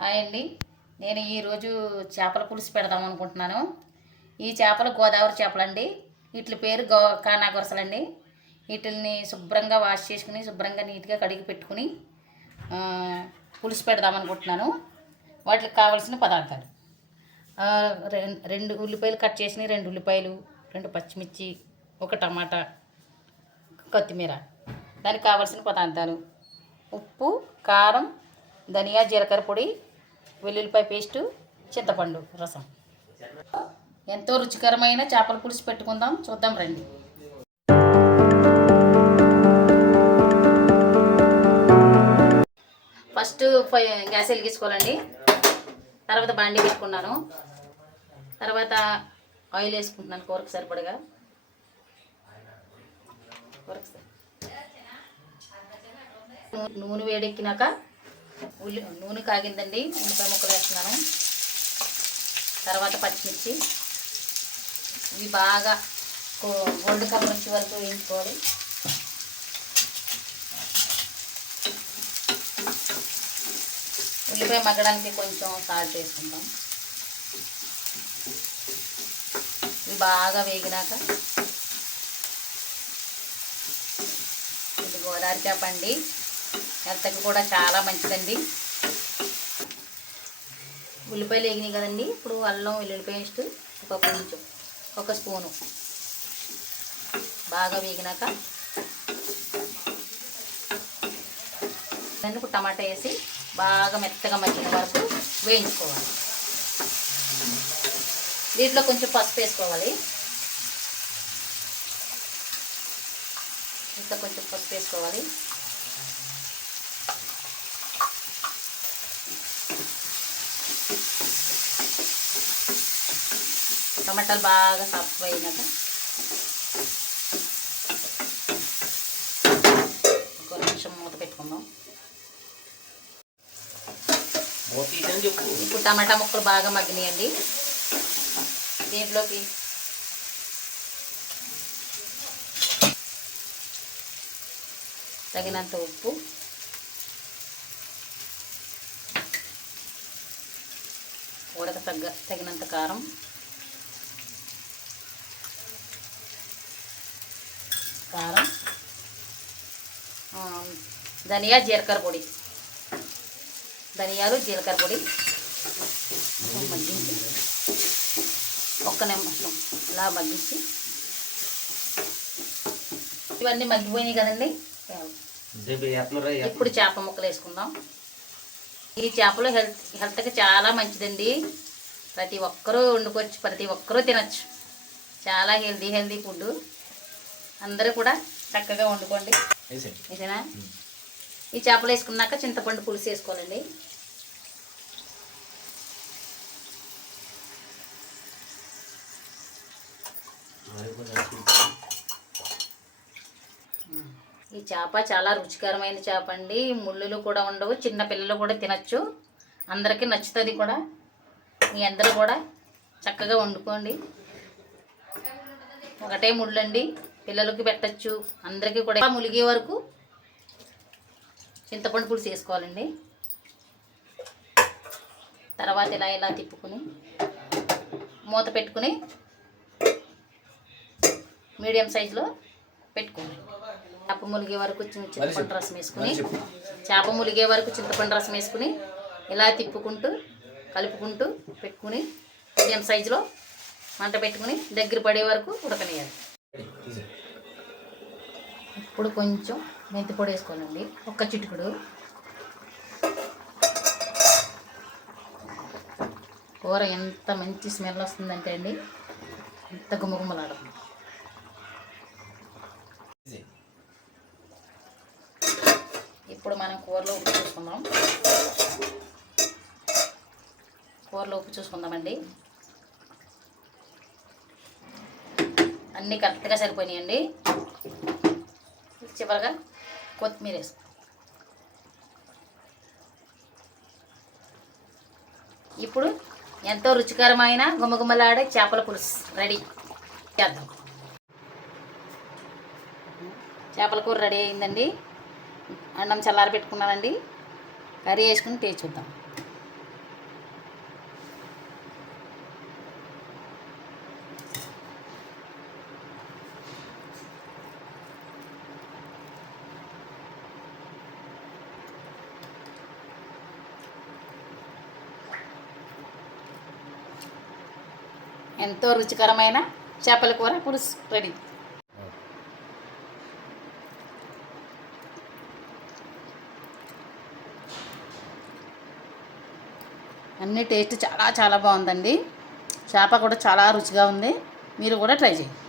Hi అండి. నేను ఈరోజు చేపల పులుసు పెడదాం అనుకుంటున్నాను. ఈ చేపలు గోదావరి చేపలండి. వీటి పేరు కానాగొరసలండి. వీటిని శుభ్రంగా వాష్ చేసుకుని శుభ్రంగా నీట్గా కడిగి పెట్టుకుని పులుసు పెడదాం అనుకుంటున్నాను. వాటికి కావాల్సిన పదార్థాలు: రెండు ఉల్లిపాయలు కట్ చేసిన 2 ఉల్లిపాయలు, 2 పచ్చిమిర్చి, 1 టమాటా, కొత్తిమీర. దానికి కావాల్సిన పదార్థాలు: ఉప్పు, కారం, ధనియా జీలకర్ర పొడి, వెల్లుల్లిపాయ పేస్టు, చింతపండు రసం. ఎంతో రుచికరమైన చేపల పులుసు పెట్టుకుందాం, చూద్దాం రండి. ఫస్ట్ గ్యాస్ వెలిగించుకోవాలండి. తర్వాత బాండి పెట్టుకున్నాను. తర్వాత ఆయిల్ వేసుకుంటున్నాను కూరకు సరిపడగా. నూనె వేడెక్కినాక నూనె కాగిందండి. ఉల్లిపాయ ముక్కలు వేస్తున్నాను. తర్వాత పచ్చిమిర్చి. ఇవి బాగా గోల్డ్ కలర్ వచ్చే వరకు వేయించుకోవాలి. ఉల్లిపాయ మగ్గడానికి కొంచెం సాల్ట్ వేసుకుంటాం. ఇవి బాగా వేగినాక, ఇది గోదావరి చేప అండి, హెల్త్కి కూడా చాలా మంచిదండి. ఉల్లిపాయలు వేగినాయి కదండి. ఇప్పుడు అల్లం వెల్లుల్లి పేస్ట్ కొంచెం 1 స్పూను బాగా వేగినాక దాన్ని ఇప్పుడు టమాటా వేసి బాగా మెత్తగా మగ్గిన వరకు వేయించుకోవాలి. దీంట్లో కొంచెం పసుపు వేసుకోవాలి. ఇంకా కొంచెం పసుపు వేసుకోవాలి. టమాటాలు బాగా సాఫ్ట్ అయినాక ఒక నిమిషం మూత పెట్టుకుందాం. ఇప్పుడు టమాటా ముక్కలు బాగా మగ్గినాయండి. దీంట్లోకి తగినంత ఉప్పు, కూరకు తగినంత కారం, ధనియాలు జీలకర్ర పొడి మగ్గించి 1 నిమిషం ఇలా మగ్గించి, ఇవన్నీ మగ్గిపోయినాయి కదండి. ఇప్పుడు చేప ముక్కలు వేసుకుందాం. ఈ చేపలు హెల్త్కి చాలా మంచిదండి. ప్రతి ఒక్కరూ వండుకోవచ్చు, ప్రతి ఒక్కరూ తినచ్చు. చాలా హెల్దీ ఫుడ్. అందరూ కూడా చక్కగా వండుకోండి. ఇదేనా? ఈ చేపలు వేసుకున్నాక చింతపండు పులుసు వేసుకోవాలండి. ఈ చేప చాలా రుచికరమైన చేప అండి. ముళ్ళులు కూడా ఉండవు. చిన్న పిల్లలు కూడా తినచ్చు. అందరికీ నచ్చుతుంది కూడా. మీ అందరూ కూడా చక్కగా వండుకోండి. ఒకటే ముళ్ళు అండి, పిల్లలకి పెట్టచ్చు. అందరికీ కూడా ములిగే వరకు చింతపండు పులుసు వేసుకోవాలండి. తర్వాత ఇలా తిప్పుకుని మూత పెట్టుకుని మీడియం సైజులో పెట్టుకోండి. చేప ములిగే వరకు చింతపండు రసం వేసుకుని ఇలా తిప్పుకుంటూ కలుపుకుంటూ పెట్టుకుని మీడియం సైజులో మంట పెట్టుకుని దగ్గర పడే వరకు ఉడకనియాలి. ఇప్పుడు కొంచెం మెంతి పొడి వేసుకోవాలండి, 1 చిటికెడు. కూర ఎంత మంచి స్మెల్ వస్తుందంటే అండి, ఎంత గుమగుమలాడదు. ఇప్పుడు మనం కూరలో ఉప్పు చూసుకుందామండి. అన్నీ కరెక్ట్గా సరిపోయినాయండి. చివరిగా కొత్తిమీర వేసుకో. ఇప్పుడు ఎంతో రుచికరమైన గుమగుమలాడే చేపల పులుసు రెడీ చేద్దాం. చేపల కూర రెడీ అయిందండి. అన్నం చల్లారి పెట్టుకున్నానండి. కర్రీ వేసుకుని టేస్ట్ చూద్దాం. ఎంతో రుచికరమైన చేపల కూర పులుసు రెడీ. అన్ని టేస్ట్ చాలా చాలా బాగుందండి. చేప కూడా చాలా రుచిగా ఉంది. మీరు కూడా ట్రై చేయండి.